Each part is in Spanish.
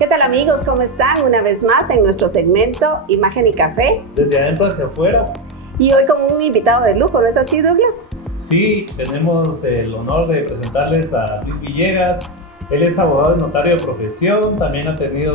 ¿Qué tal amigos? ¿Cómo están? Una vez más en nuestro segmento Imagen y Café. Desde adentro hacia afuera. Y hoy con un invitado de lujo, ¿no es así, Douglas? Sí, tenemos el honor de presentarles a Luis Villegas. Él es abogado y notario de profesión, también ha tenido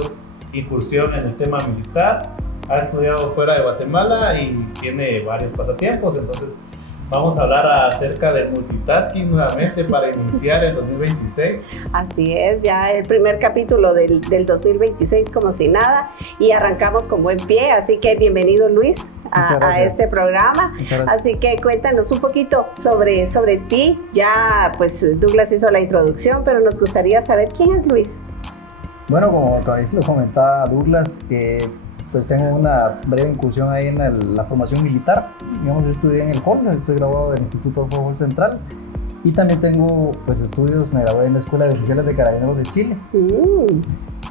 incursión en el tema militar, ha estudiado fuera de Guatemala y tiene varios pasatiempos, entonces vamos a hablar acerca del multitasking nuevamente para iniciar el 2026. Así es, ya el primer capítulo del 2026 como si nada y arrancamos con buen pie, así que bienvenido Luis a este programa. Muchas gracias. Así que cuéntanos un poquito sobre ti. Ya pues Douglas hizo la introducción, pero nos gustaría saber quién es Luis. Bueno, como todavía lo comentaba Douglas, pues tengo una breve incursión ahí en la formación militar. Digamos, estudié en el FOL, soy graduado del Instituto FOL Central. Y también tengo pues estudios, me gradué en la Escuela de Oficiales de Carabineros de Chile.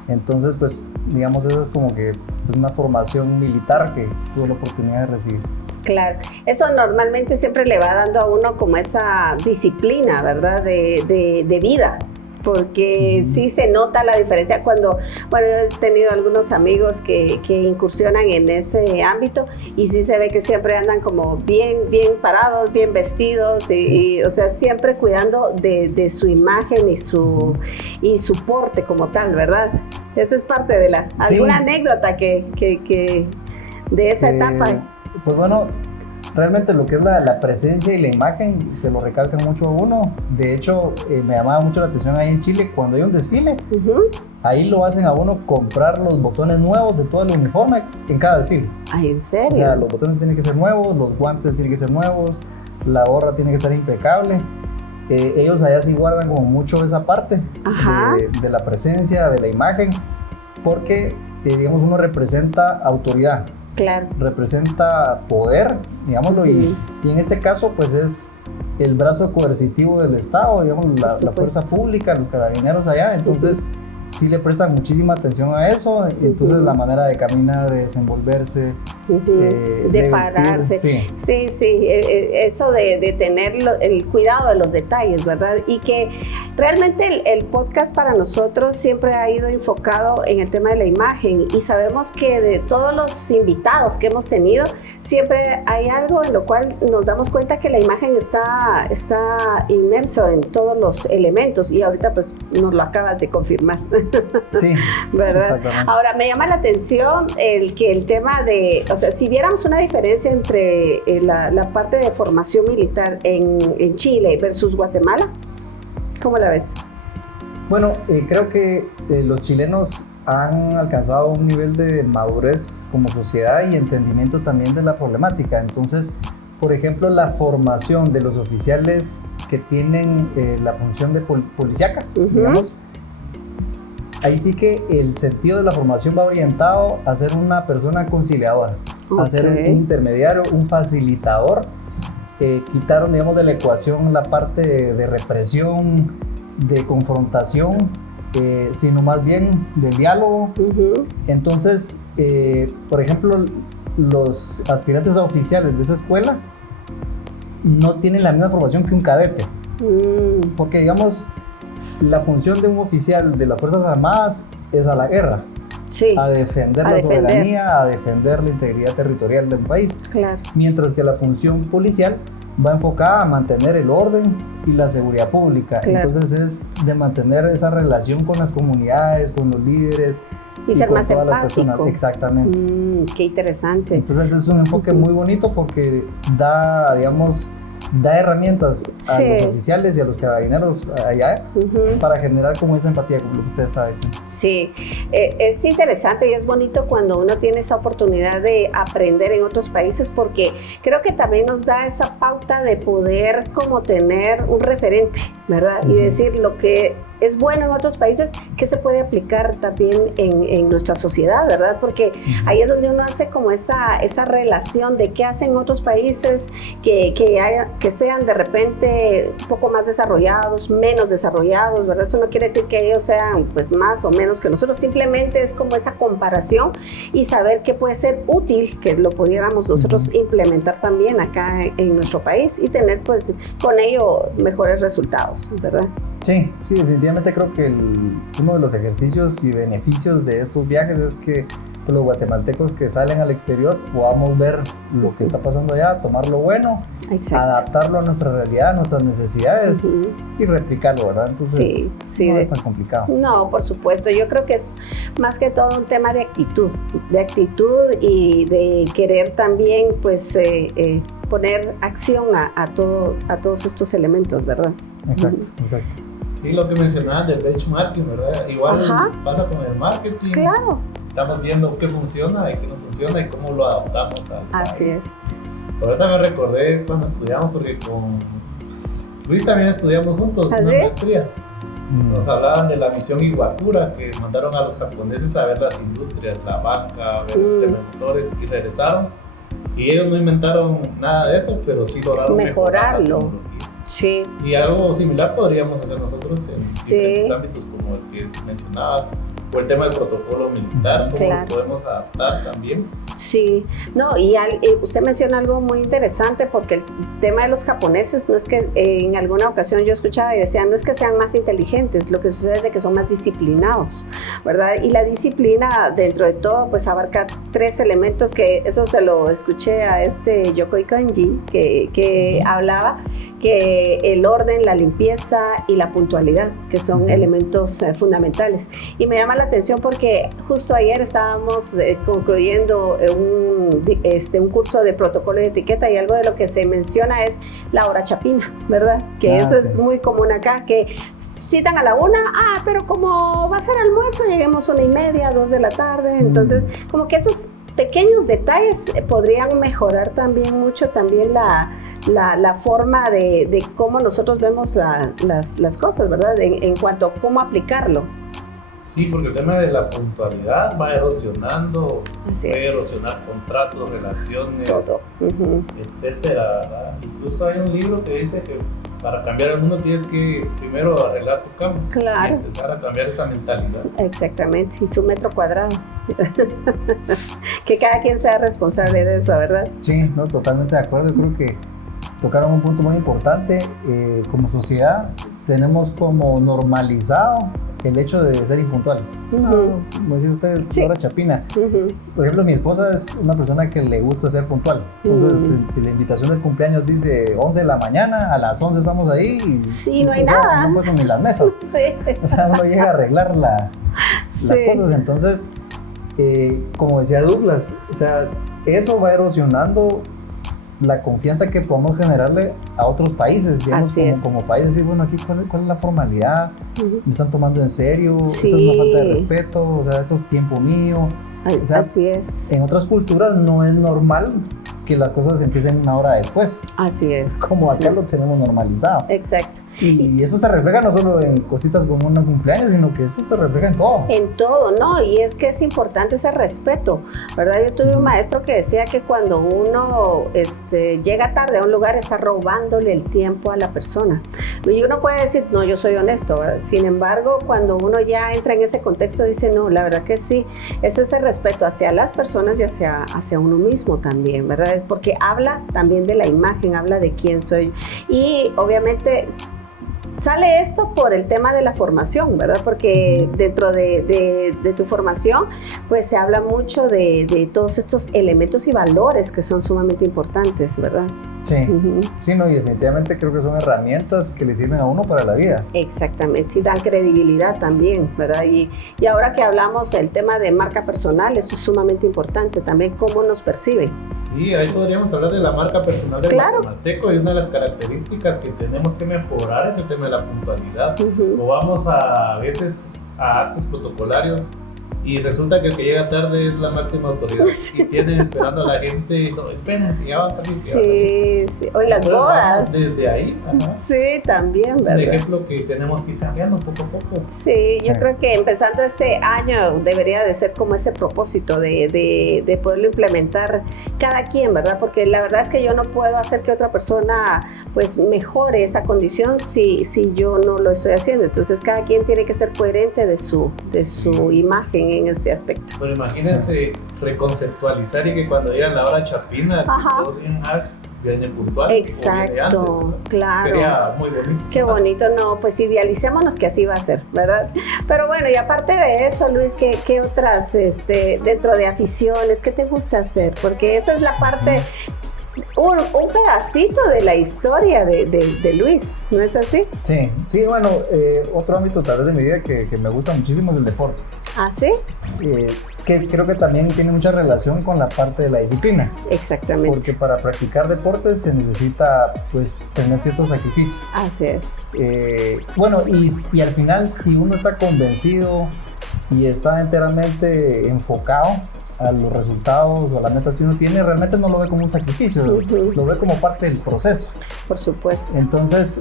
Entonces, pues, digamos, esa es como que pues, una formación militar que tuve la oportunidad de recibir. Claro, eso normalmente siempre le va dando a uno como esa disciplina, ¿verdad? De vida. Porque sí se nota la diferencia cuando, bueno, yo he tenido algunos amigos que incursionan en ese ámbito y sí se ve que siempre andan como bien parados, bien vestidos y o sea, siempre cuidando de su imagen y su porte como tal, ¿verdad? Eso es parte de alguna anécdota que de esa etapa. Pues bueno, realmente lo que es la presencia y la imagen se lo recalcan mucho a uno. De hecho, me llamaba mucho la atención ahí en Chile cuando hay un desfile. Ahí lo hacen a uno comprar los botones nuevos de todo el uniforme en cada desfile. Ay, ¿en serio? O sea, los botones tienen que ser nuevos, los guantes tienen que ser nuevos, la gorra tiene que estar impecable. Ellos allá sí guardan como mucho esa parte de la presencia, de la imagen, porque, digamos, uno representa autoridad. Claro. Representa poder, digámoslo, y en este caso pues es el brazo coercitivo del Estado, digamos, la fuerza pública, los carabineros allá, entonces sí le prestan muchísima atención a eso, entonces la manera de caminar, de desenvolverse, de pararse. Sí, eso de tener el cuidado de los detalles, ¿verdad? Y que realmente el podcast para nosotros siempre ha ido enfocado en el tema de la imagen y sabemos que de todos los invitados que hemos tenido, siempre hay algo en lo cual nos damos cuenta que la imagen está inmerso en todos los elementos y ahorita pues nos lo acabas de confirmar. Sí, ¿verdad? Exactamente. Ahora, me llama la atención el tema de, o sea, si viéramos una diferencia entre la parte de formación militar en Chile versus Guatemala, ¿cómo la ves? Bueno, creo que los chilenos han alcanzado un nivel de madurez como sociedad y entendimiento también de la problemática. Entonces, por ejemplo, la formación de los oficiales que tienen la función de policíaca, digamos, ahí sí que el sentido de la formación va orientado a ser una persona conciliadora, a ser un intermediario, un facilitador. Quitaron, digamos, de la ecuación la parte de represión, de confrontación, sino más bien del diálogo. Entonces, por ejemplo, los aspirantes a oficiales de esa escuela no tienen la misma formación que un cadete, porque, digamos, la función de un oficial de las Fuerzas Armadas es a la guerra, a defender la soberanía, a defender la integridad territorial del país, mientras que la función policial va enfocada a mantener el orden y la seguridad pública. Entonces es de mantener esa relación con las comunidades, con los líderes y ser con más todas empático. Las personas. Exactamente. Qué interesante. Entonces es un enfoque muy bonito porque da, digamos, da herramientas a los oficiales y a los carabineros allá para generar como esa empatía, como lo que usted estaba diciendo. Sí, es interesante y es bonito cuando uno tiene esa oportunidad de aprender en otros países porque creo que también nos da esa pauta de poder como tener un referente, ¿verdad? Y decir lo que es bueno en otros países, que se puede aplicar también en nuestra sociedad, ¿verdad? Porque ahí es donde uno hace como esa relación de qué hacen otros países que sean de repente un poco más desarrollados, menos desarrollados, ¿verdad? Eso no quiere decir que ellos sean pues más o menos que nosotros, simplemente es como esa comparación y saber qué puede ser útil, que lo pudiéramos nosotros implementar también acá en nuestro país y tener pues con ello mejores resultados, ¿verdad? Sí, sí, definitivamente creo que uno de los ejercicios y beneficios de estos viajes es que los guatemaltecos que salen al exterior podamos ver lo que está pasando allá, tomar lo bueno, Exacto. adaptarlo a nuestra realidad, a nuestras necesidades y replicarlo, ¿verdad? Entonces sí, no es tan complicado. No, por supuesto, yo creo que es más que todo un tema de actitud y de querer también pues poner acción a todos estos elementos, ¿verdad? Exacto, exacto. Sí, lo que mencionabas del benchmarking, ¿verdad? Igual pasa con el marketing. Claro. Estamos viendo qué funciona y qué no funciona y cómo lo adaptamos al Así país. es. Ahorita me recordé cuando estudiamos, porque con Luis también estudiamos juntos una maestría. Nos hablaban de la misión Iwakura, que mandaron a los japoneses a ver las industrias, la vaca, ver el tema de motores, y regresaron. Y ellos no inventaron nada de eso, pero sí lograron mejorarlo. mejorar la tecnología. Sí. Y algo similar podríamos hacer nosotros en diferentes ámbitos, como el que mencionabas, o el tema del protocolo militar, cómo lo podemos adaptar también. Sí, no, y usted menciona algo muy interesante, porque el tema de los japoneses no es que en alguna ocasión yo escuchaba y decían, no es que sean más inteligentes, lo que sucede es de que son más disciplinados, ¿verdad? Y la disciplina dentro de todo pues abarca 3 elementos, que eso se lo escuché a Yokoi Kanji, que hablaba que el orden, la limpieza y la puntualidad, que son elementos fundamentales. Y me llama la atención porque justo ayer estábamos concluyendo un curso de protocolo de etiqueta, y algo de lo que se menciona es la hora chapina, ¿verdad? Que eso es muy común acá, que citan a la 1, pero como va a ser almuerzo, lleguemos 1:30, 2 de la tarde, entonces como que esos pequeños detalles podrían mejorar también mucho también la forma de cómo nosotros vemos las cosas, ¿verdad? En cuanto a cómo aplicarlo. Sí, porque el tema de la puntualidad va erosionando, puede erosionar contratos, relaciones, todo, etcétera, ¿verdad? Incluso hay un libro que dice que para cambiar el mundo tienes que primero arreglar tu cama. Claro. Y empezar a cambiar esa mentalidad. Exactamente, y su metro cuadrado. Que cada quien sea responsable de eso, ¿verdad? Sí, no, totalmente de acuerdo. Yo creo que tocaron un punto muy importante. Como sociedad tenemos como normalizado el hecho de ser impuntuales. Como decía usted, Laura Chapina. Por ejemplo, mi esposa es una persona que le gusta ser puntual. Entonces, si la invitación del cumpleaños dice 11 de la mañana, a las 11 estamos ahí. Sí, no hay nada. No puedo ni las mesas. O sea, uno llega a arreglar las cosas. Entonces, como decía Douglas, o sea, eso va erosionando la confianza que podemos generarle a otros países, digamos, como país, decir, bueno, aquí cuál es la formalidad, me están tomando en serio, esto es una falta de respeto, o sea, esto es tiempo mío. O sea, así es. En otras culturas no es normal que las cosas empiecen una hora después. Así es. Como acá lo tenemos normalizado. Exacto. Y eso se refleja no solo en cositas como un cumpleaños, sino que eso se refleja en todo. En todo, ¿no? Y es que es importante ese respeto, ¿verdad? Yo tuve un maestro que decía que cuando uno llega tarde a un lugar, está robándole el tiempo a la persona. Y uno puede decir, no, yo soy honesto, ¿verdad? Sin embargo, cuando uno ya entra en ese contexto, dice, no, la verdad que sí, es ese respeto hacia las personas y hacia uno mismo también, ¿verdad? Es porque habla también de la imagen, habla de quién soy. Y obviamente sale esto por el tema de la formación, ¿verdad? Porque dentro de tu formación, pues se habla mucho de todos estos elementos y valores que son sumamente importantes, ¿verdad? Sí, sí, no, y definitivamente creo que son herramientas que le sirven a uno para la vida. Exactamente, y dan credibilidad también, ¿verdad? Y ahora que hablamos del tema de marca personal, eso es sumamente importante también, cómo nos perciben. Sí, ahí podríamos hablar de la marca personal del guatemalteco, y una de las características que tenemos que mejorar es el tema de la puntualidad. O vamos a veces a actos protocolarios y resulta que el que llega tarde es la máxima autoridad y tienen esperando a la gente, no, esperen, que ya va a salir. Sí, o en las bodas. Desde ahí. Sí, también, es ¿verdad? un ejemplo que tenemos que ir cambiando poco a poco. Sí, yo creo que empezando este año debería de ser como ese propósito de poderlo implementar cada quien, ¿verdad? Porque la verdad es que yo no puedo hacer que otra persona pues mejore esa condición si yo no lo estoy haciendo. Entonces cada quien tiene que ser coherente de su imagen en este aspecto. Pero imagínense reconceptualizar y que cuando llegan la hora chapina, todos digan, viene puntual. Exacto, claro. Sería muy bonito. Qué bonito, no, pues idealicémonos que así va a ser, ¿verdad? Pero bueno, y aparte de eso, Luis, ¿qué otras, dentro de aficiones, qué te gusta hacer? Porque esa es la parte, un pedacito de la historia de Luis, ¿no es así? Sí, bueno, otro ámbito tal vez de mi vida que me gusta muchísimo es el deporte. ¿Ah, sí? Que creo que también tiene mucha relación con la parte de la disciplina. Exactamente. Porque para practicar deportes se necesita pues tener ciertos sacrificios. Así es. Bueno, y al final si uno está convencido y está enteramente enfocado a los resultados o a las metas que uno tiene, realmente no lo ve como un sacrificio, lo ve como parte del proceso. Por supuesto. Entonces,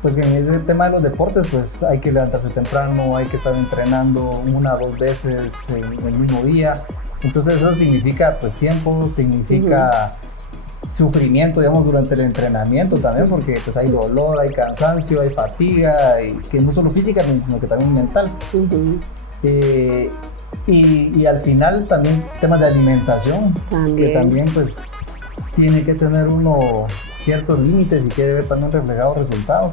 pues en el tema de los deportes, pues hay que levantarse temprano, hay que estar entrenando 1 o 2 veces en el mismo día. Entonces eso significa pues tiempo, significa sufrimiento, digamos, durante el entrenamiento también, porque pues hay dolor, hay cansancio, hay fatiga, y que no solo física, sino que también mental. Y al final también temas de alimentación, que también pues tiene que tener uno ciertos límites y quiere ver también reflejados resultados.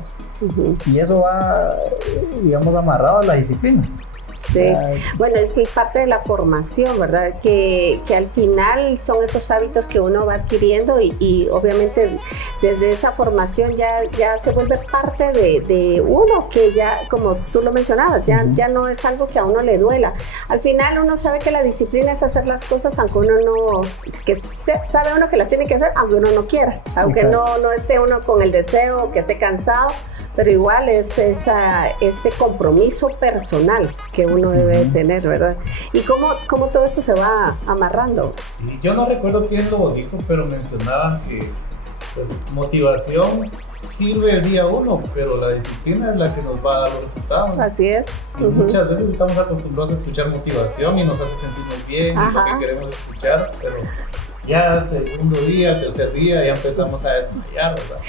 Y eso va, digamos, amarrado a la disciplina. Sí, bueno, es parte de la formación, ¿verdad? Que al final son esos hábitos que uno va adquiriendo y obviamente desde esa formación ya se vuelve parte de uno, que ya, como tú lo mencionabas, ya no es algo que a uno le duela. Al final uno sabe que la disciplina es hacer las cosas aunque uno no, sabe uno que las tiene que hacer aunque uno no quiera, aunque no esté uno con el deseo, que esté cansado. Pero igual es ese compromiso personal que uno debe tener, ¿verdad? ¿Y cómo todo eso se va amarrando? Sí, yo no recuerdo quién lo dijo, pero mencionaban que pues, motivación sirve el día 1, pero la disciplina es la que nos va a dar los resultados. Así es. Y muchas veces estamos acostumbrados a escuchar motivación y nos hace sentirnos bien y lo que queremos escuchar, pero ya segundo día, tercer día ya empezamos a desmayar, ¿verdad?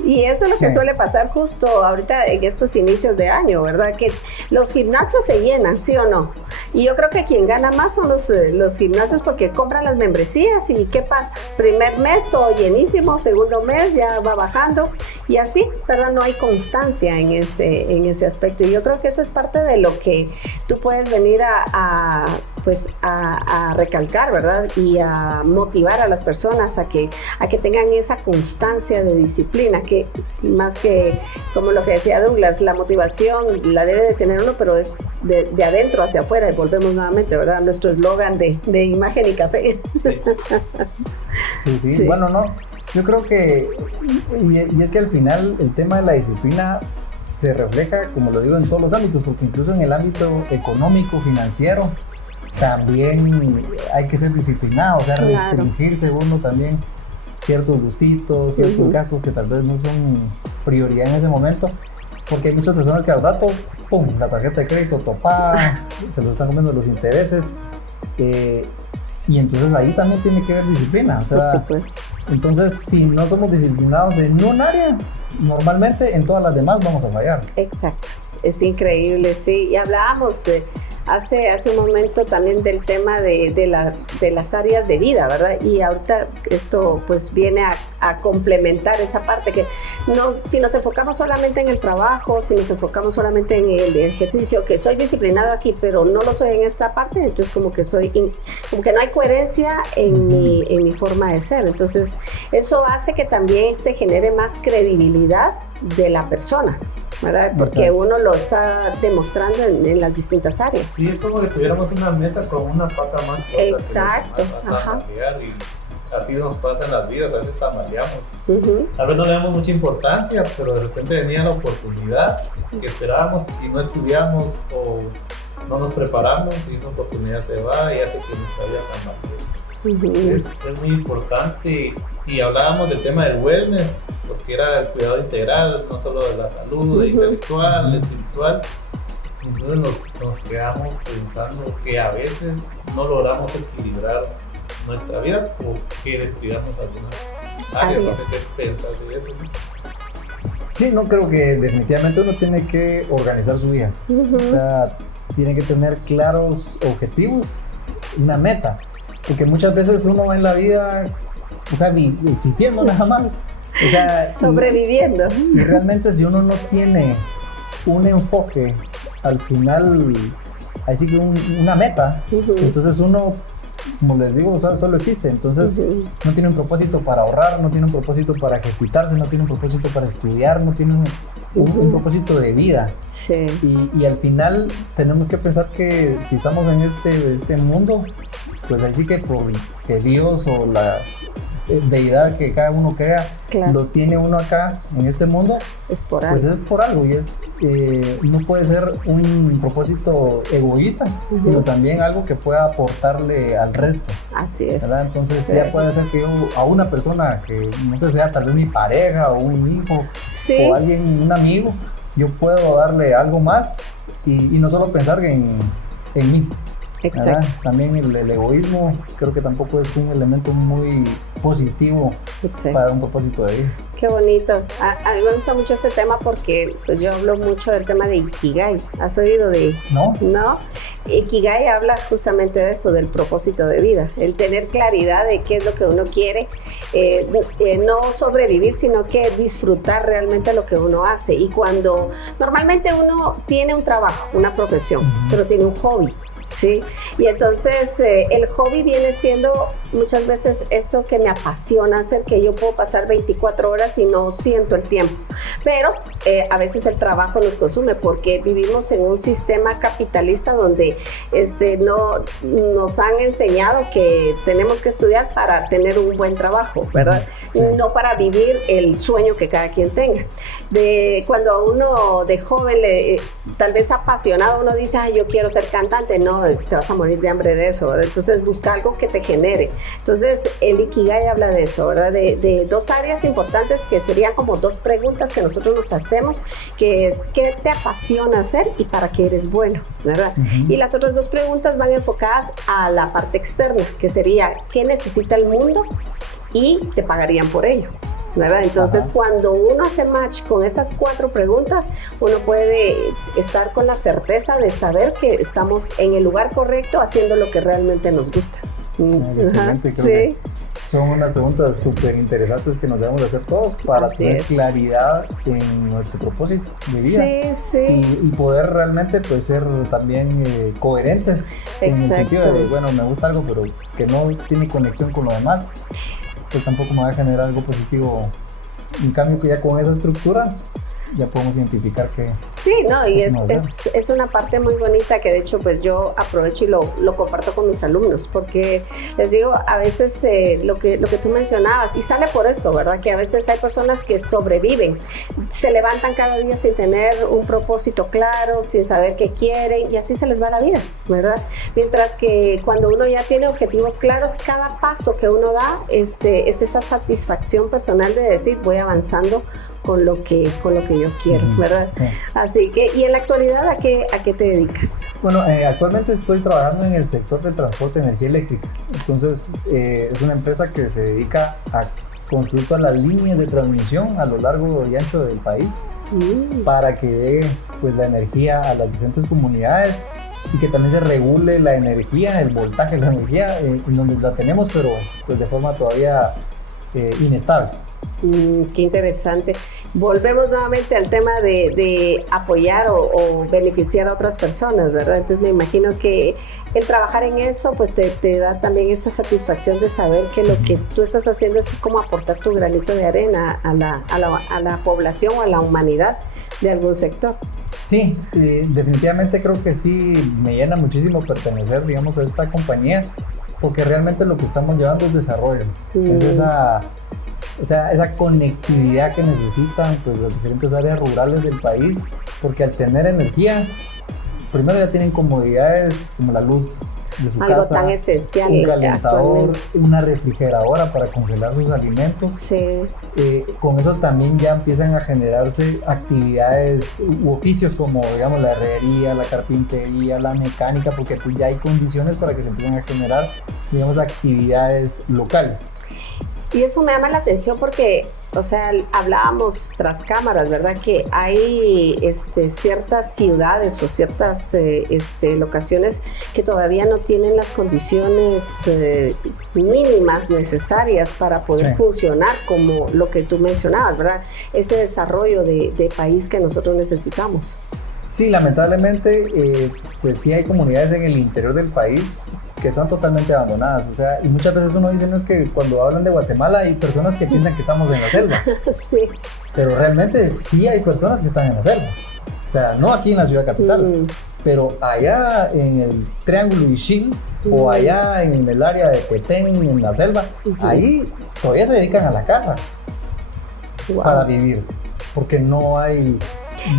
Y eso es lo que suele pasar justo ahorita en estos inicios de año, ¿verdad? Que los gimnasios se llenan, ¿sí o no? Y yo creo que quien gana más son los gimnasios porque compran las membresías y ¿qué pasa? Primer mes todo llenísimo, segundo mes ya va bajando y así, ¿verdad? No hay constancia en ese aspecto. Y yo creo que eso es parte de lo que tú puedes venir a recalcar, ¿verdad? Y a motivar a las personas a que tengan esa constancia de disciplina, que más que, como lo que decía Douglas, la motivación la debe de tener uno, pero es de adentro hacia afuera, y volvemos nuevamente, ¿verdad? Nuestro eslogan de imagen y café. Sí. Bueno, no, yo creo que, y es que al final el tema de la disciplina se refleja, como lo digo, en todos los ámbitos, porque incluso en el ámbito económico, financiero, también hay que ser disciplinado, o sea, restringirse uno también ciertos gustitos, ciertos gastos que tal vez no son prioridad en ese momento, porque hay muchas personas que al rato, ¡pum!, la tarjeta de crédito topada, se los están comiendo los intereses, y entonces ahí también tiene que haber disciplina, o sea, por supuesto. Entonces si no somos disciplinados en un área, normalmente en todas las demás vamos a fallar. Exacto, es increíble, sí, y hablábamos hace un momento también del tema de las áreas de vida, ¿verdad? Y ahorita esto pues viene a complementar esa parte que si nos enfocamos solamente en el trabajo, si nos enfocamos solamente en el ejercicio, que soy disciplinado aquí, pero no lo soy en esta parte, entonces como que no hay coherencia en mi forma de ser. Entonces eso hace que también se genere más credibilidad de la persona, ¿verdad? Porque uno lo está demostrando en las distintas áreas. Sí, es como que tuviéramos una mesa con una pata más corta. Exacto. Y así nos pasa en las vidas, a veces tambaleamos. Tal vez no le damos mucha importancia, pero de repente venía la oportunidad que esperábamos y no estudiamos o no nos preparamos y esa oportunidad se va y hace que nuestra vida tambalee. Es muy importante. Y hablábamos del tema del wellness, porque era el cuidado integral, no solo de la salud, intelectual, espiritual. Entonces nos quedamos pensando que a veces no logramos equilibrar nuestra vida porque descuidamos algunas áreas. No sé qué pensar de eso. Sí, no, creo que definitivamente uno tiene que organizar su vida. O sea, tiene que tener claros objetivos, una meta. Porque muchas veces uno va en la vida o sea, existiendo nada más. O sea, sobreviviendo. Y realmente si uno no tiene un enfoque al final, así que una meta, entonces uno, como les digo, solo existe. Entonces no tiene un propósito para ahorrar, no tiene un propósito para ejercitarse, no tiene un propósito para estudiar, no tiene un propósito de vida. Sí. Y al final tenemos que pensar que si estamos en este mundo, pues así que porque Dios o la deidad que cada uno crea, claro, lo tiene uno acá en este mundo, es por algo. Pues es por algo, y no puede ser un propósito egoísta, sino también algo que pueda aportarle al resto. Así es. ¿Verdad? Entonces ya puede ser que yo a una persona que no sé, sea tal vez mi pareja o un hijo o alguien, un amigo, yo puedo darle algo más y no solo pensar en mí. Exacto. ¿Verdad? También el egoísmo creo que tampoco es un elemento muy positivo para un propósito de vida. Qué bonito. A mí me gusta mucho ese tema porque pues yo hablo mucho del tema de Ikigai. ¿Has oído de? No. ¿No? Ikigai habla justamente de eso, del propósito de vida, el tener claridad de qué es lo que uno quiere, no sobrevivir, sino que disfrutar realmente lo que uno hace. Y cuando normalmente uno tiene un trabajo, una profesión, pero tiene un hobby, ¿sí? Y entonces el hobby viene siendo muchas veces eso que me apasiona hacer, que yo puedo pasar 24 horas y no siento el tiempo, pero a veces el trabajo nos consume porque vivimos en un sistema capitalista donde no nos han enseñado que tenemos que estudiar para tener un buen trabajo, ¿verdad? Sí. No para vivir el sueño que cada quien tenga. Cuando a uno de joven, tal vez apasionado, uno dice, yo quiero ser cantante, no, te vas a morir de hambre de eso, ¿verdad? Entonces busca algo que te genere. Entonces el Ikigai habla de eso, ¿verdad? De dos áreas importantes que serían como dos preguntas que nosotros nos hacemos, que es ¿qué te apasiona hacer y para qué eres bueno? ¿Verdad? Y las otras dos preguntas van enfocadas a la parte externa, que sería ¿qué necesita el mundo? Y te pagarían por ello, ¿verdad? Entonces, cuando uno hace match con esas cuatro preguntas, uno puede estar con la certeza de saber que estamos en el lugar correcto haciendo lo que realmente nos gusta. Excelente, creo que son unas preguntas súper interesantes que nos debemos de hacer todos para tener claridad en nuestro propósito de vida y poder realmente pues ser también coherentes en el sentido de, bueno, me gusta algo pero que no tiene conexión con lo demás, pues tampoco me va a generar algo positivo. En cambio que ya con esa estructura ya podemos identificar que... Sí, no, y es una parte muy bonita que de hecho pues yo aprovecho y lo comparto con mis alumnos porque les digo, a veces lo que tú mencionabas y sale por eso, ¿verdad? Que a veces hay personas que sobreviven, se levantan cada día sin tener un propósito claro, sin saber qué quieren y así se les va la vida, ¿verdad? Mientras que cuando uno ya tiene objetivos claros, cada paso que uno da es esa satisfacción personal de decir voy avanzando con lo que yo quiero, ¿verdad? Sí. Así que, ¿y en la actualidad a qué te dedicas? Bueno, actualmente estoy trabajando en el sector de transporte de energía eléctrica. Entonces, es una empresa que se dedica a construir todas las líneas de transmisión a lo largo y ancho del país para que llegue pues, la energía a las diferentes comunidades y que también se regule la energía, el voltaje de la energía, en donde la tenemos, pero pues, de forma todavía inestable. Qué interesante. Volvemos nuevamente al tema de apoyar o beneficiar a otras personas, ¿verdad? Entonces me imagino que el trabajar en eso pues te da también esa satisfacción de saber que lo que tú estás haciendo es como aportar tu granito de arena a la población o a la humanidad de algún sector. Sí, definitivamente creo que sí me llena muchísimo pertenecer, digamos, a esta compañía, porque realmente lo que estamos llevando es desarrollo, es esa conectividad que necesitan pues, las diferentes áreas rurales del país, porque al tener energía, primero ya tienen comodidades como la luz de su algo casa, tan esencial, un calentador, una refrigeradora para congelar sus alimentos. Sí. Con eso también ya empiezan a generarse actividades u oficios como digamos la herrería, la carpintería, la mecánica, porque pues ya hay condiciones para que se empiecen a generar digamos actividades locales. Y eso me llama la atención porque, O sea, hablábamos tras cámaras, ¿verdad? Que hay ciertas ciudades o ciertas locaciones que todavía no tienen las condiciones mínimas necesarias para poder funcionar como lo que tú mencionabas, ¿verdad? Ese desarrollo de país que nosotros necesitamos. Sí, lamentablemente, pues sí hay comunidades en el interior del país que están totalmente abandonadas, o sea, y muchas veces uno dice, no, es que cuando hablan de Guatemala hay personas que piensan que estamos en la selva, sí. Pero realmente sí hay personas que están en la selva, o sea, no aquí en la ciudad capital, pero allá en el Triángulo Ixil o allá en el área de Petén, en la selva, ahí todavía se dedican a la caza para vivir, porque no hay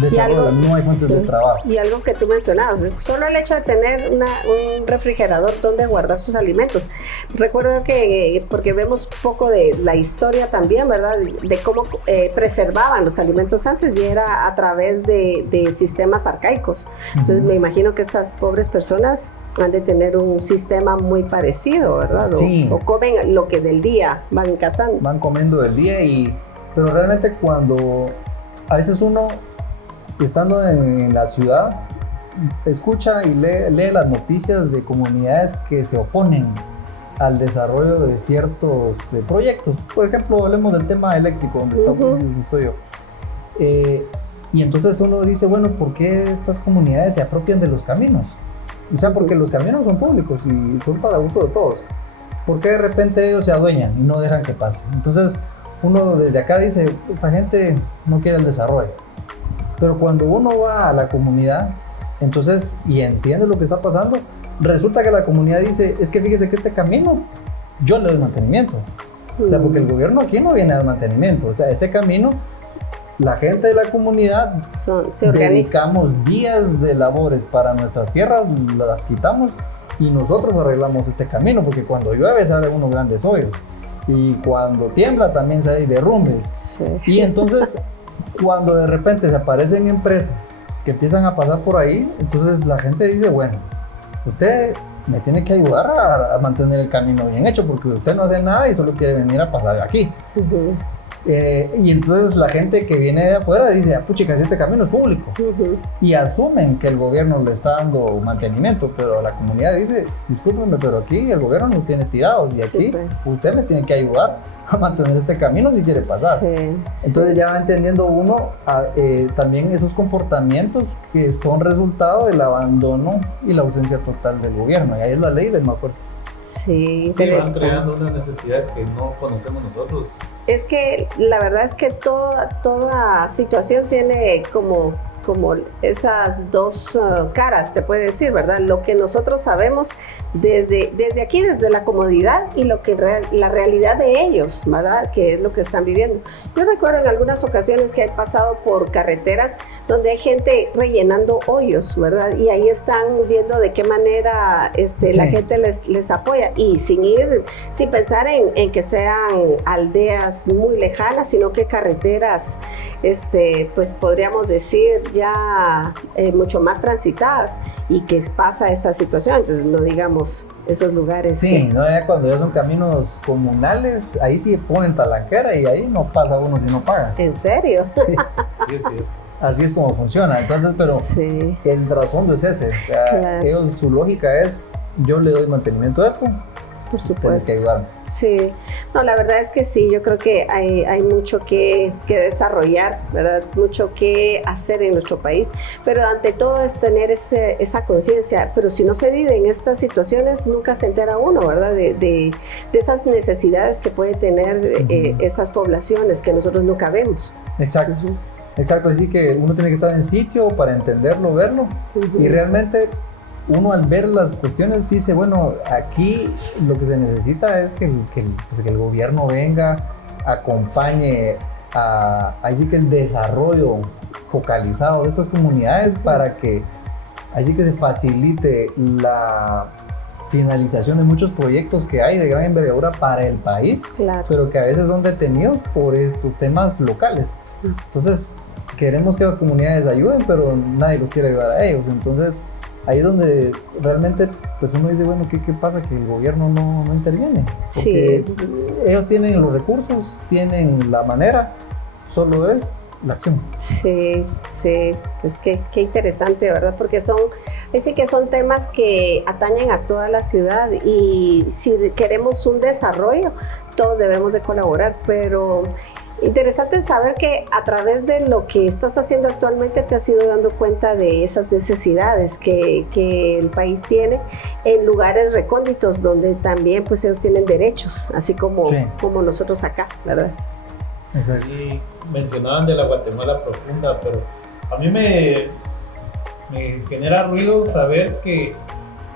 desarrollo, no hay fuentes de trabajo. Y algo que tú mencionabas, es solo el hecho de tener un refrigerador donde guardar sus alimentos. Recuerdo que, porque vemos poco de la historia también, ¿verdad? De cómo preservaban los alimentos antes, y era a través de sistemas arcaicos. Entonces me imagino que estas pobres personas han de tener un sistema muy parecido, ¿verdad? O comen lo que del día van cazando. Van comiendo del día, pero realmente cuando a veces uno, estando en la ciudad, escucha y lee las noticias de comunidades que se oponen al desarrollo de ciertos proyectos. Por ejemplo, hablemos del tema eléctrico, donde estoy yo. Y entonces uno dice, bueno, ¿por qué estas comunidades se apropian de los caminos? O sea, porque los caminos son públicos y son para uso de todos. ¿Por qué de repente ellos se adueñan y no dejan que pase? Entonces, uno desde acá dice, esta gente no quiere el desarrollo. Pero cuando uno va a la comunidad, entonces, y entiende lo que está pasando, resulta que la comunidad dice, es que fíjese que este camino, yo le doy mantenimiento. O sea, porque el gobierno aquí no viene a dar mantenimiento. O sea, este camino, la gente de la comunidad, dedicamos días de labores para nuestras tierras, las quitamos y nosotros arreglamos este camino, porque cuando llueve salen unos grandes hoyos. Y cuando tiembla también salen derrumbes. Sí. Y entonces, cuando de repente se aparecen empresas que empiezan a pasar por ahí, entonces la gente dice, bueno, usted me tiene que ayudar a mantener el camino bien hecho, porque usted no hace nada y solo quiere venir a pasar de aquí. Y entonces la gente que viene de afuera dice, ah, puchica, este camino es público. Y asumen que el gobierno le está dando mantenimiento, pero la comunidad dice, discúlpenme, pero aquí el gobierno nos tiene tirados y aquí usted me tiene que ayudar a mantener este camino si quiere pasar. Entonces ya va entendiendo uno también esos comportamientos que son resultado del abandono y la ausencia total del gobierno, y ahí es la ley del más fuerte. Sí, van creando unas necesidades que no conocemos nosotros. Es que la verdad es que toda situación tiene como esas dos caras, se puede decir, ¿verdad? Lo que nosotros sabemos desde aquí, desde la comodidad, y lo que la realidad de ellos, ¿verdad? Que es lo que están viviendo. Yo recuerdo en algunas ocasiones que he pasado por carreteras donde hay gente rellenando hoyos, ¿verdad? Y ahí están viendo de qué manera la gente les apoya, y sin pensar en que sean aldeas muy lejanas, sino que carreteras, pues podríamos decir ya mucho más transitadas, y que pasa esa situación. Entonces no digamos esos lugares. Sí, no, ya cuando ya son caminos comunales, ahí sí ponen talanquera y ahí no pasa uno si no paga. ¿En serio? Sí, sí es cierto. Así es como funciona. Entonces, pero el trasfondo es ese. O sea, ellos, su lógica es, yo le doy mantenimiento a esto, por supuesto. Tienes que ayudarme. Sí, no, la verdad es que sí, yo creo que hay mucho que desarrollar, ¿verdad? Mucho que hacer en nuestro país, pero ante todo es tener esa conciencia. Pero si no se vive en estas situaciones, nunca se entera uno, ¿verdad? De esas necesidades que pueden tener esas poblaciones que nosotros nunca vemos. Exacto. Exacto, así que uno tiene que estar en sitio para entenderlo, verlo, y realmente uno al ver las cuestiones dice, bueno, aquí lo que se necesita es que el gobierno venga, acompañe ahí sí que el desarrollo focalizado de estas comunidades, para que así que se facilite la finalización de muchos proyectos que hay de gran envergadura para el país, pero que a veces son detenidos por estos temas locales. Entonces queremos que las comunidades ayuden, pero nadie los quiere ayudar a ellos. Entonces ahí es donde realmente pues uno dice, bueno, ¿qué pasa? Que el gobierno no interviene. Porque ellos tienen los recursos, tienen la manera, solo es la acción. Sí, es que qué interesante, ¿verdad? Porque sí que son temas que atañen a toda la ciudad y si queremos un desarrollo, todos debemos de colaborar, pero interesante saber que a través de lo que estás haciendo actualmente te has ido dando cuenta de esas necesidades que el país tiene en lugares recónditos donde también pues ellos tienen derechos, así como nosotros acá, ¿verdad? Exacto. Y mencionaban de la Guatemala profunda, pero a mí me genera ruido saber que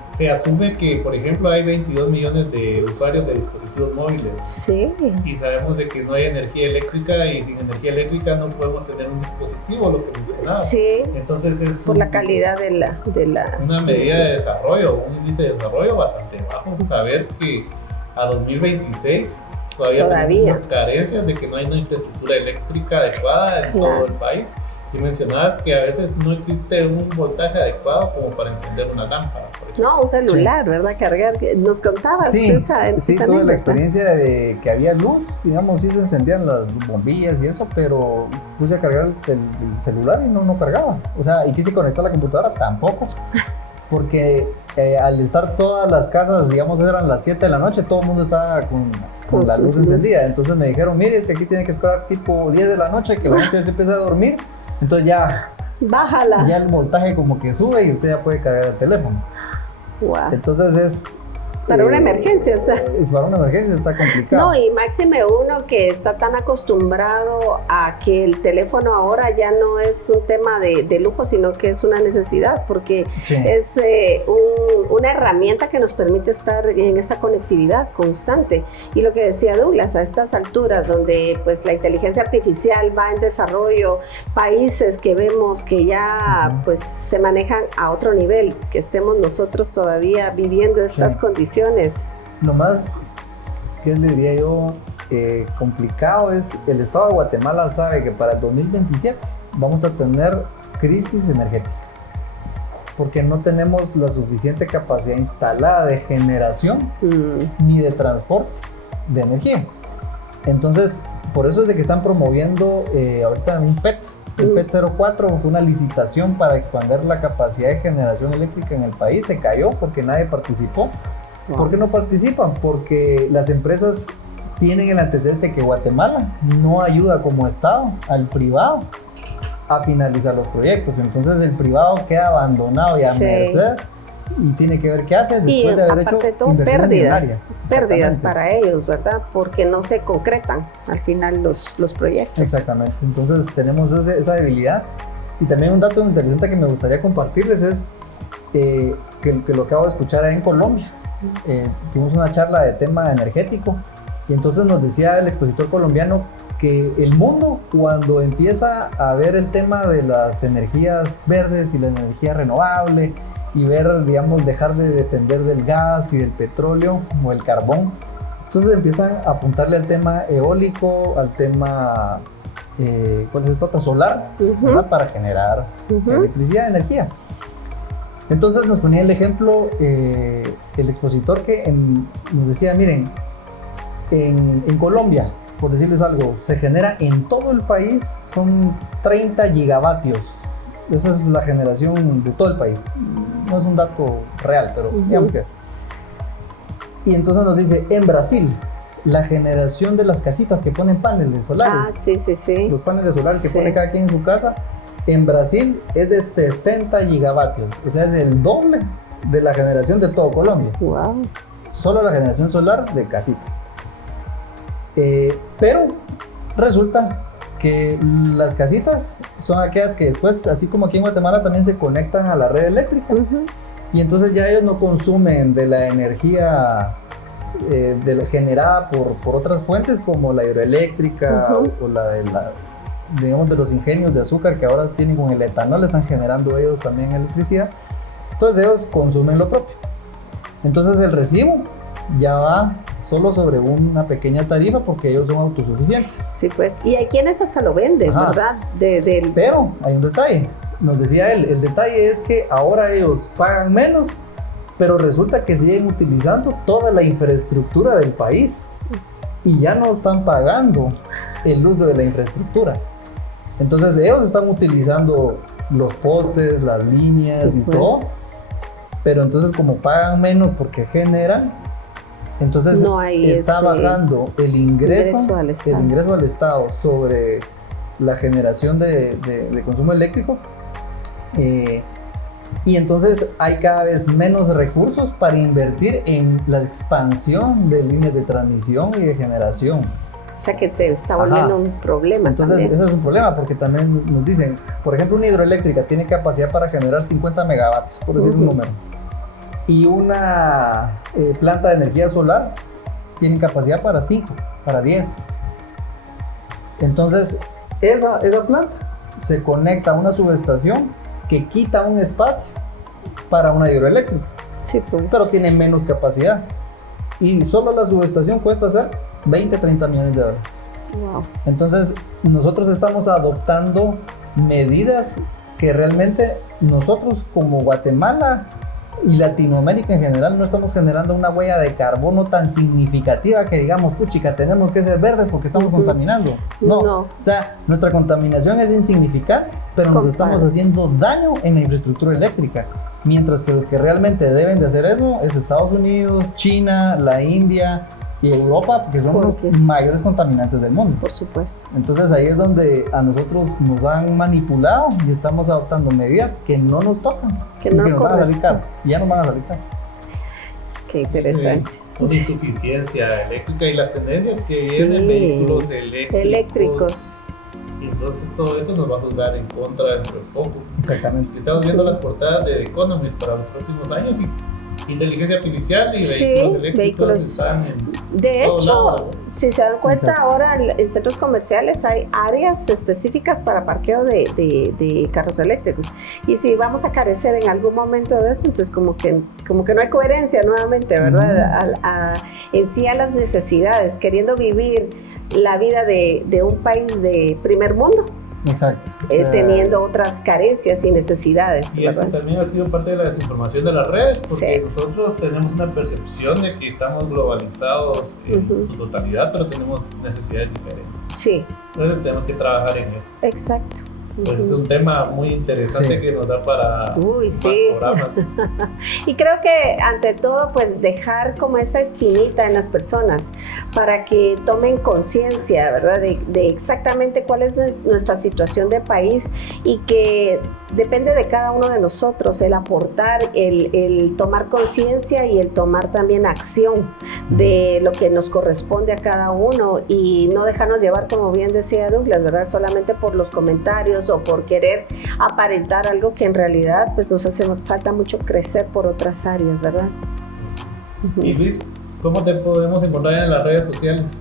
se asume que, por ejemplo, hay 22 millones de usuarios de dispositivos móviles. Sí. Y sabemos de que no hay energía eléctrica y sin energía eléctrica no podemos tener un dispositivo, lo que mencionaba. Sí. Entonces es por la calidad de la una medida de desarrollo, un índice de desarrollo bastante bajo. Saber que a 2026 todavía tenemos esas carencias de que no hay una infraestructura eléctrica adecuada en todo el país. Y mencionabas que a veces no existe un voltaje adecuado como para encender una lámpara, por ejemplo. No, un celular, ¿verdad? Cargar. Nos contabas esa tuve la experiencia de que había luz, digamos, sí se encendían las bombillas y eso, pero puse a cargar el celular y no cargaba. O sea, y quise conectar la computadora, tampoco. Porque al estar todas las casas, digamos, eran las 7 de la noche, todo el mundo estaba con la luz encendida. Entonces me dijeron, mire, es que aquí tiene que esperar tipo 10 de la noche, que la gente se empieza a dormir. Entonces ya, bájala. Ya el voltaje como que sube y usted ya puede cargar el teléfono. Wow. Entonces es... Para una emergencia, o sea. Es para una emergencia, está complicado. No, y máxime uno que está tan acostumbrado a que el teléfono ahora ya no es un tema de lujo, sino que es una necesidad, porque es una herramienta que nos permite estar en esa conectividad constante. Y lo que decía Douglas, a estas alturas donde pues la inteligencia artificial va en desarrollo, países que vemos que ya pues se manejan a otro nivel, que estemos nosotros todavía viviendo estas condiciones. Lo más que le diría yo complicado es el Estado de Guatemala sabe que para el 2027 vamos a tener crisis energética porque no tenemos la suficiente capacidad instalada de generación ni de transporte de energía. Entonces, por eso es de que están promoviendo ahorita un PET. El PET 04 fue una licitación para expandir la capacidad de generación eléctrica en el país. Se cayó porque nadie participó. ¿Por qué no participan? Porque las empresas tienen el antecedente que Guatemala no ayuda como Estado al privado a finalizar los proyectos. Entonces el privado queda abandonado y a merced y tiene que ver qué hace después de haber hecho pérdidas para ellos, ¿verdad? Porque no se concretan al final los proyectos. Exactamente. Entonces tenemos esa debilidad. Y también un dato interesante que me gustaría compartirles es que lo acabo de escuchar en Colombia. Tuvimos una charla de tema energético y entonces nos decía el expositor colombiano que el mundo cuando empieza a ver el tema de las energías verdes y la energía renovable y ver, digamos, dejar de depender del gas y del petróleo o el carbón, entonces empiezan a apuntarle al tema eólico, al tema ¿cuál es esta otra? Solar, ¿verdad? Para generar electricidad, energía. Entonces nos ponía el ejemplo el expositor que nos decía, miren, en Colombia, por decirles algo, se genera en todo el país, son 30 gigavatios. Esa es la generación de todo el país. No es un dato real, pero digamos que es. Y entonces nos dice, en Brasil, la generación de las casitas que ponen paneles solares. Los paneles solares que pone cada quien en su casa. En Brasil es de 60 gigavatios, o sea, es el doble de la generación de todo Colombia. Wow. Solo la generación solar de casitas. Pero resulta que las casitas son aquellas que después, así como aquí en Guatemala, también se conectan a la red eléctrica. Y entonces ya ellos no consumen de la energía generada por otras fuentes como la hidroeléctrica o la de digamos de los ingenios de azúcar que ahora tienen con el etanol, están generando ellos también electricidad. Entonces ellos consumen lo propio. Entonces el recibo ya va solo sobre una pequeña tarifa porque ellos son autosuficientes. Sí, pues, y hay quienes hasta lo venden, ¿verdad? Pero hay un detalle, nos decía él, el detalle es que ahora ellos pagan menos, pero resulta que siguen utilizando toda la infraestructura del país y ya no están pagando el uso de la infraestructura. Entonces ellos están utilizando los postes, las líneas Sí, y pues. todo, pero entonces como pagan menos porque generan, entonces No hay está ese bajando el ingreso al Estado. al Estado sobre la generación de consumo eléctrico. Y entonces hay cada vez menos recursos para invertir en la expansión de líneas de transmisión y de generación. O sea que se está volviendo un problema. Entonces también. ese es un problema porque también nos dicen, por ejemplo, una hidroeléctrica tiene capacidad para generar 50 megavatios, por decir un número. Y una planta de energía solar tiene capacidad para 5, para 10. Entonces esa planta se conecta a una subestación que quita un espacio para una hidroeléctrica, Sí, pues. pero tiene menos capacidad. Y solo la subestación cuesta hacer 20, 30 millones de dólares. Wow. Entonces, nosotros estamos adoptando medidas que realmente nosotros como Guatemala y Latinoamérica en general no estamos generando una huella de carbono tan significativa que digamos, puchica, tenemos que ser verdes porque estamos contaminando. No. O sea, nuestra contaminación es insignificante, pero nos estamos haciendo daño en la infraestructura eléctrica. Mientras que los que realmente deben de hacer eso es Estados Unidos, China, la India y Europa, que son los mayores contaminantes del mundo. Por supuesto. Entonces ahí es donde a nosotros nos han manipulado y estamos adoptando medidas que no nos tocan, que no nos van a salir caro, y ya nos van a salir caro. Qué interesante. Una insuficiencia eléctrica y las tendencias que vienen, vehículos eléctricos. Y entonces todo eso nos va a jugar en contra dentro de poco. Exactamente. Estamos viendo las portadas de The Economist para los próximos años y inteligencia artificial y vehículos eléctricos están en de hecho, lado. Si se dan cuenta, ahora en centros comerciales hay áreas específicas para parqueo de carros eléctricos. Y si vamos a carecer en algún momento de eso, entonces como que no hay coherencia nuevamente, ¿verdad? En sí a las necesidades, queriendo vivir la vida de un país de primer mundo. Exacto. Teniendo otras carencias y necesidades. Y eso también ha sido parte de la desinformación de las redes, porque nosotros tenemos una percepción de que estamos globalizados en su totalidad, pero tenemos necesidades diferentes. Sí. Entonces tenemos que trabajar en eso. Exacto. Pues es un tema muy interesante que nos da para más programas. Y creo que ante todo pues dejar como esa espinita en las personas para que tomen conciencia, ¿verdad? De exactamente cuál es nuestra situación de país y que depende de cada uno de nosotros el aportar, el tomar conciencia y el tomar también acción de lo que nos corresponde a cada uno y no dejarnos llevar, como bien decía Douglas, ¿verdad? Solamente por los comentarios o por querer aparentar algo que en realidad pues nos hace falta mucho crecer por otras áreas, ¿verdad? Sí. Y Luis, ¿cómo te podemos encontrar en las redes sociales?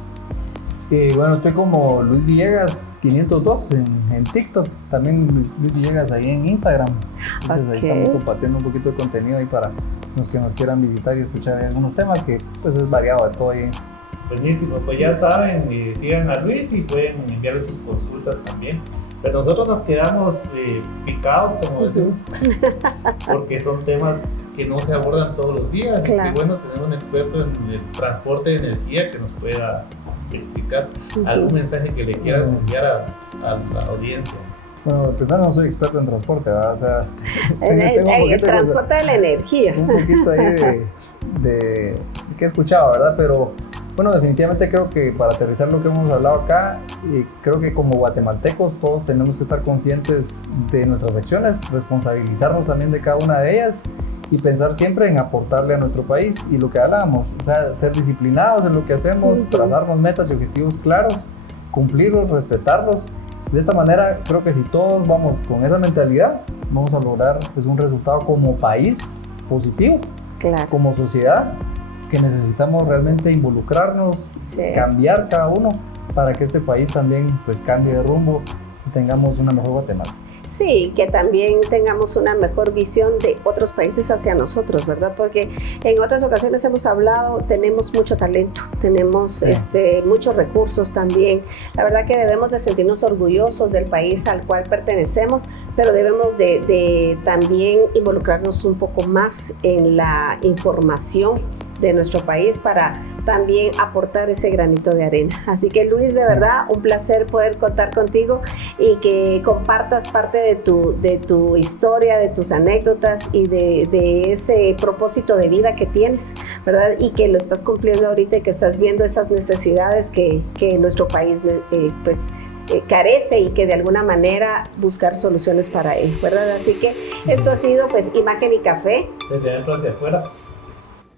Bueno, estoy como Luis Villegas 502 en TikTok, también Luis Villegas ahí en Instagram. Entonces ahí estamos compartiendo un poquito de contenido ahí para los que nos quieran visitar y escuchar algunos temas que pues es variado de todo ahí. Buenísimo, pues ya saben, sigan a Luis y pueden enviarle sus consultas también. Pero nosotros nos quedamos picados, como decimos, porque son temas que no se abordan todos los días. Claro. Y qué bueno tener un experto en el transporte de energía que nos pueda explicar algún mensaje que le quieras enviar a la audiencia. Bueno, primero no soy experto en transporte, ¿verdad? O sea, tengo el transporte de la energía. Un poquito ahí de que he escuchado, ¿verdad? Pero bueno, definitivamente creo que para aterrizar lo que hemos hablado acá, creo que como guatemaltecos todos tenemos que estar conscientes de nuestras acciones, responsabilizarnos también de cada una de ellas y pensar siempre en aportarle a nuestro país y lo que hablábamos, o sea, ser disciplinados en lo que hacemos, trazarnos metas y objetivos claros, cumplirlos, respetarlos. De esta manera creo que si todos vamos con esa mentalidad, vamos a lograr pues, un resultado como país positivo, como sociedad, que necesitamos realmente involucrarnos, cambiar cada uno para que este país también pues cambie de rumbo y tengamos una mejor Guatemala. Sí, que también tengamos una mejor visión de otros países hacia nosotros, ¿verdad? Porque en otras ocasiones hemos hablado, tenemos mucho talento, tenemos muchos recursos también. La verdad que debemos de sentirnos orgullosos del país al cual pertenecemos, pero debemos de también involucrarnos un poco más en la información de nuestro país para también aportar ese granito de arena. Así que Luis, de verdad, un placer poder contar contigo y que compartas parte de tu historia, de tus anécdotas y de ese propósito de vida que tienes, ¿verdad? Y que lo estás cumpliendo ahorita y que estás viendo esas necesidades que nuestro país carece y que de alguna manera buscar soluciones para él, ¿verdad? Así que esto ha sido pues Imagen y Café. Desde adentro hacia afuera.